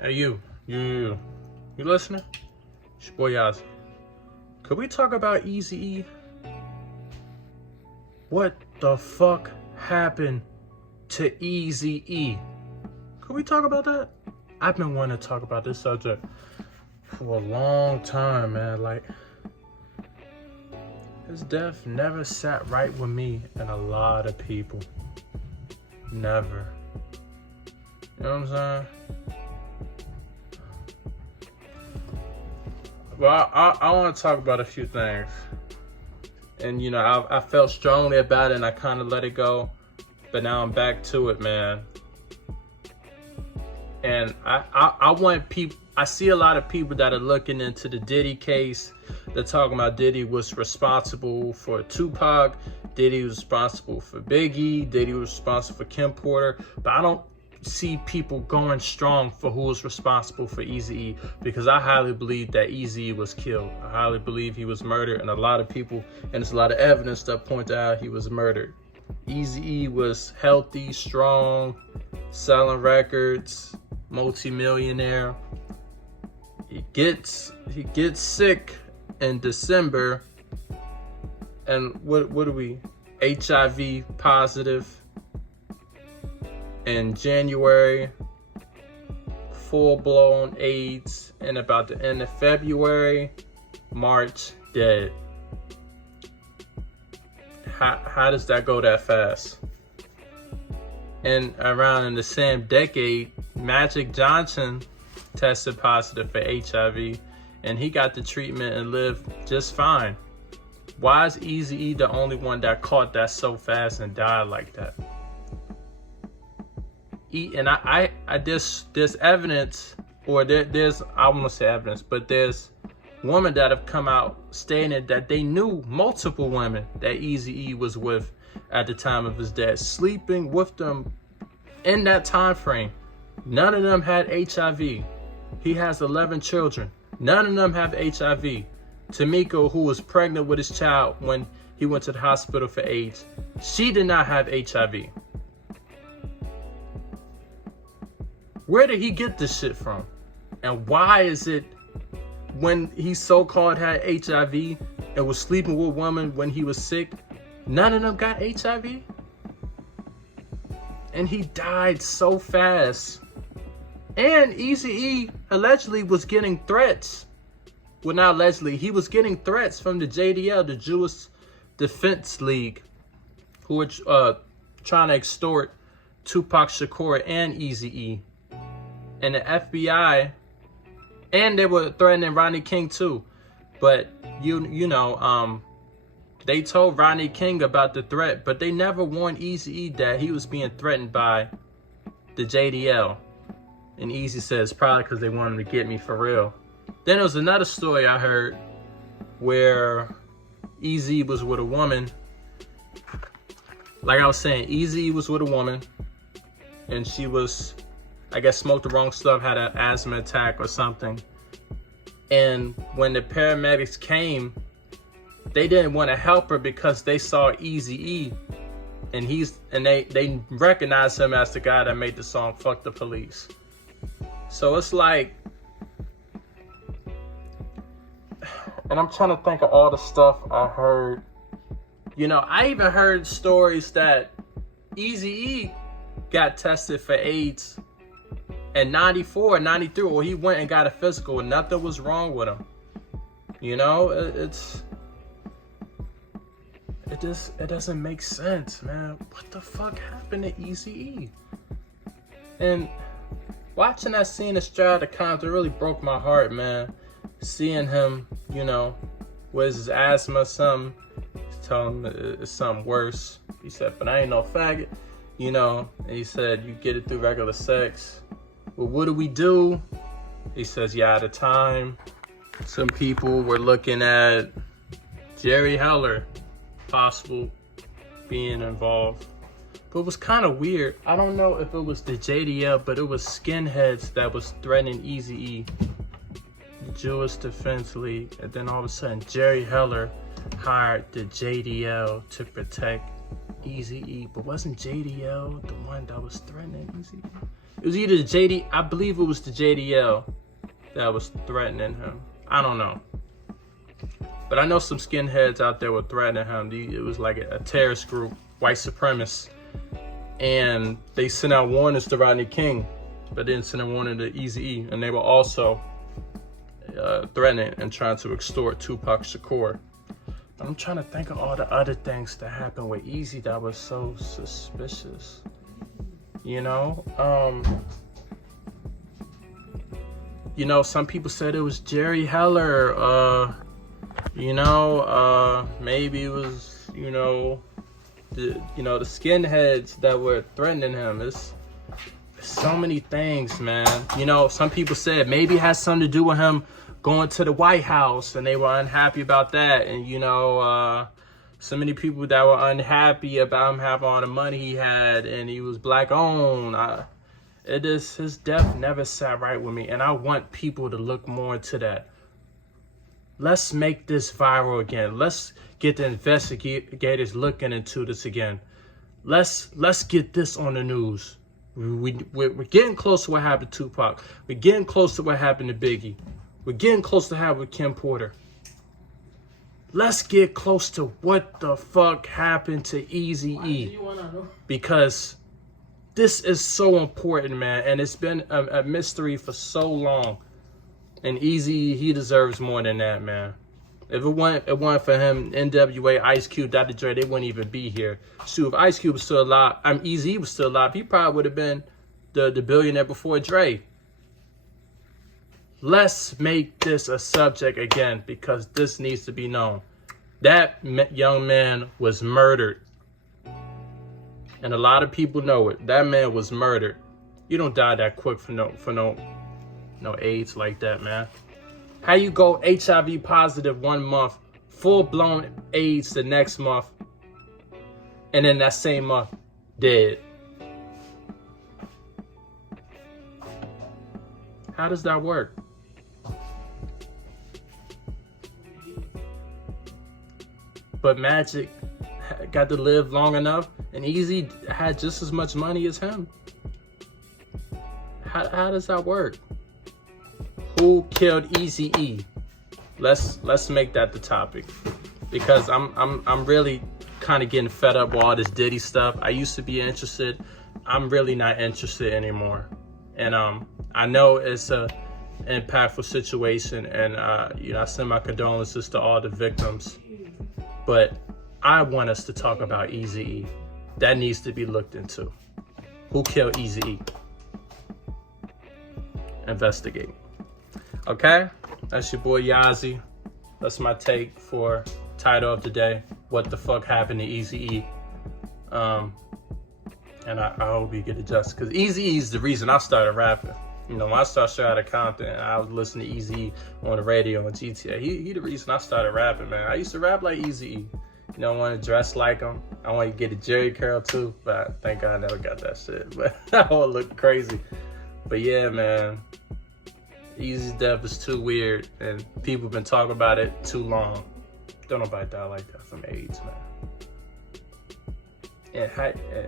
Hey, you listening? It's your boy Yazzie. Could we talk about Eazy-E? What the fuck happened to Eazy-E? Could we talk about that? I've been wanting to talk about this subject for a long time, man. Like, his death never sat right with me and a lot of people. Never. You know what I'm saying? Well, I want to talk about a few things. And, you know, I felt strongly about it and I kind of let it go. But now I'm back to it, man. And I want people, I see a lot of people that are looking into the Diddy case. They're talking about Diddy was responsible for Tupac. Diddy was responsible for Biggie. Diddy was responsible for Kim Porter. But I don't see people going strong for who was responsible for Eazy-E, because I highly believe that Eazy-E was killed. I highly believe he was murdered, and a lot of people, and there's a lot of evidence that point out he was murdered. Eazy-E was healthy, strong, selling records, multi-millionaire. He gets sick in December, and what are we? HIV positive. In January, full-blown AIDS, and about the end of February, March, dead. How does that go that fast? And around in the same decade, Magic Johnson tested positive for HIV, and he got the treatment and lived just fine. Why is Eazy-E the only one that caught that so fast and died like that? And there's evidence, or there's, I won't say evidence, but there's women that have come out stating that they knew multiple women that Eazy-E was with at the time of his death, sleeping with them in that time frame. None of them had HIV. He has 11 children. None of them have HIV. Tamika, who was pregnant with his child when he went to the hospital for AIDS, she did not have HIV. Where did he get this shit from? And why is it when he so-called had HIV and was sleeping with women when he was sick, none of them got HIV? And he died so fast. And Eazy-E allegedly was getting threats. Well, not allegedly. He was getting threats from the JDL, the Jewish Defense League, who were trying to extort Tupac Shakur and Eazy-E. And the FBI, and they were threatening Rodney King too. But you know, they told Rodney King about the threat, but they never warned Eazy-E that he was being threatened by the JDL. And Eazy says probably because they wanted to get me for real. Then there was another story I heard where Eazy was with a woman. Like I was saying, Eazy was with a woman, and she was, I guess, smoked the wrong stuff, had an asthma attack or something. And when the paramedics came, they didn't want to help her because they saw Eazy-E, and they recognized him as the guy that made the song "Fuck the Police." So it's like, and I'm trying to think of all the stuff I heard. You know, I even heard stories that Eazy-E got tested for AIDS in 94, 93, or he went and got a physical and nothing was wrong with him. You know, it doesn't make sense, man. What the fuck happened to Eazy-E? And watching that scene of Straight Outta Compton really broke my heart, man. Seeing him, you know, with his asthma or something, telling him it's something worse. He said, but I ain't no faggot, you know. And he said, you get it through regular sex. Well, what do we do? He says, yeah, at a time. Some people were looking at Jerry Heller possible being involved. But it was kind of weird. I don't know if it was the JDL, but it was skinheads that was threatening Eazy-E, the Jewish Defense League. And then all of a sudden, Jerry Heller hired the JDL to protect Eazy-E. But wasn't JDL the one that was threatening Eazy-E? It was either the JD, I believe it was the JDL that was threatening him. I don't know. But I know some skinheads out there were threatening him. It was like a terrorist group, white supremacists. And they sent out warnings to Rodney King, but didn't send a warning to Eazy-E. And they were also threatening and trying to extort Tupac Shakur. I'm trying to think of all the other things that happened with Eazy that was so suspicious. You know? Some people said it was Jerry Heller. Maybe it was, the skinheads that were threatening him. There's so many things, man. Some people said maybe it has something to do with him going to the White House, and they were unhappy about that. And so many people that were unhappy about him having all the money he had, and he was black owned. His death never sat right with me, and I want people to look more into that. Let's make this viral again. Let's get the investigators looking into this again. Let's get this on the news. We're getting close to what happened to Tupac. We're getting close to what happened to Biggie. We're getting close to what happened with Kim Porter. Let's get close to what the fuck happened to Eazy-E. Because this is so important, man. And it's been a mystery for so long. And Eazy, he deserves more than that, man. If it wasn't for him, NWA, Ice Cube, Dr. Dre, they wouldn't even be here. Shoot, if Ice Cube was still alive, Eazy was still alive, he probably would have been the billionaire before Dre. Let's make this a subject again, because this needs to be known. That young man was murdered. And a lot of people know it. That man was murdered. You don't die that quick for no AIDS like that, man. How you go HIV positive 1 month, full-blown AIDS the next month, and then that same month, dead? How does that work? But Magic got to live long enough, and Eazy had just as much money as him. How does that work? Who killed Eazy-E? Let's make that the topic, because I'm really kind of getting fed up with all this Diddy stuff. I used to be interested. I'm really not interested anymore. And I know it's a impactful situation, and I send my condolences to all the victims. But I want us to talk about Eazy-E. That needs to be looked into. Who killed Eazy-E? Investigate. Okay, that's your boy Yazzie. That's my take for title of the day. What the fuck happened to Eazy-E? And I hope you get it justice, because Eazy-E is the reason I started rapping. When I started straight out of Compton, I was listening to Eazy on the radio on GTA. He the reason I started rapping, man. I used to rap like Eazy-E. I want to dress like him. I want to get a Jerry curl too, but thank God I never got that shit. But that would look crazy. But yeah, man. Eazy's death is too weird, and people have been talking about it too long. Don't nobody die like that from AIDS, man.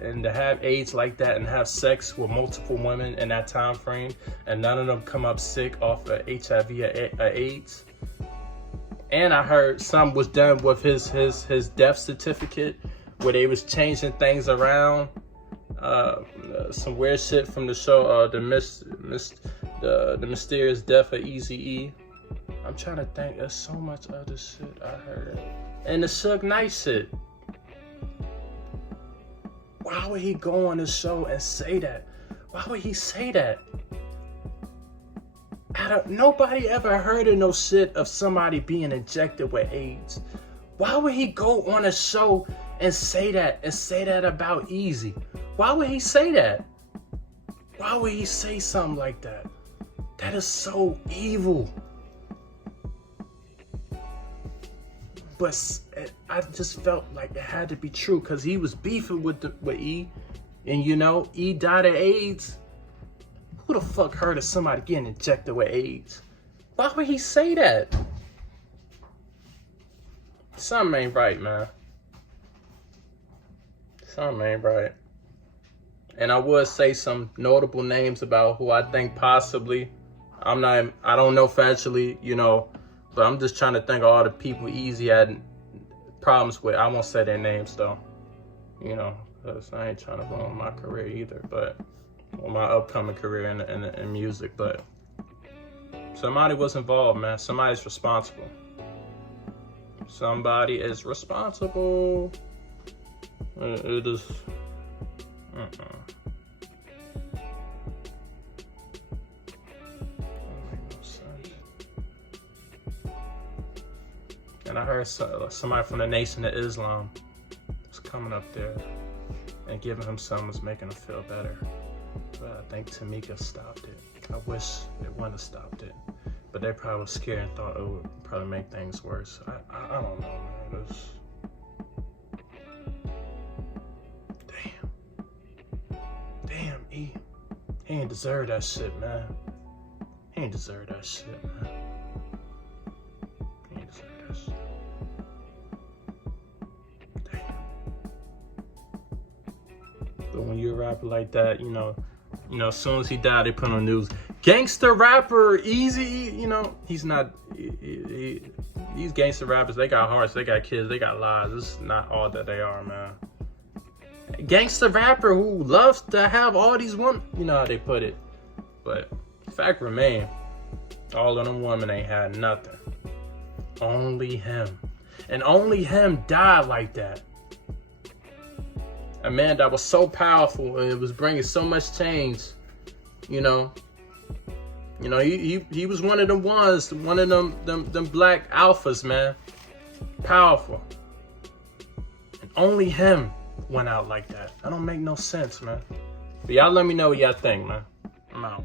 And to have AIDS like that and have sex with multiple women in that time frame, and none of them come up sick off of HIV or AIDS. And I heard some was done with his death certificate, where they was changing things around. Some weird shit from the show, the mysterious death of Eazy-E. I'm trying to think. There's so much other shit I heard. And the Suge Knight shit. Why would he go on the show and say that? Why would he say that? Nobody ever heard of no shit of somebody being injected with AIDS. Why would he go on a show and say that about Eazy? Why would he say that? Why would he say something like that? That is so evil. But I just felt like it had to be true, because he was beefing with E. And E died of AIDS. Who the fuck heard of somebody getting injected with AIDS? Why would he say that? Something ain't right, man. Something ain't right. And I would say some notable names about who I think possibly. I don't know factually, you know, but I'm just trying to think of all the people Easy had problems with. I won't say their names though, you know, because I ain't trying to ruin my career either, but or my upcoming career in music. But somebody was involved, man. Somebody's responsible. Somebody is responsible. It is. And I heard somebody from the Nation of Islam was coming up there and giving him some was making him feel better. But I think Tamika stopped it. I wish it wouldn't have stopped it. But they probably was scared and thought it would probably make things worse. I don't know, man. It was... Damn, E. He ain't deserve that shit, man. He ain't deserve that shit, man. He ain't deserve that shit. Damn. But when you're a rapper like that, you know, as soon as he died, they put on the news. Gangster rapper Eazy-E, you know, he's not. These gangster rappers, they got hearts, they got kids, they got lives. This is not all that they are, man. Gangster rapper who loves to have all these women, you know how they put it. But fact remain, all of them women ain't had nothing. Only him. And only him died like that. A man that was so powerful and it was bringing so much change, you know. You know, he was one of the ones, one of them black alphas, man. Powerful. And only him went out like that. That don't make no sense, man. But y'all let me know what y'all think, man. I'm out.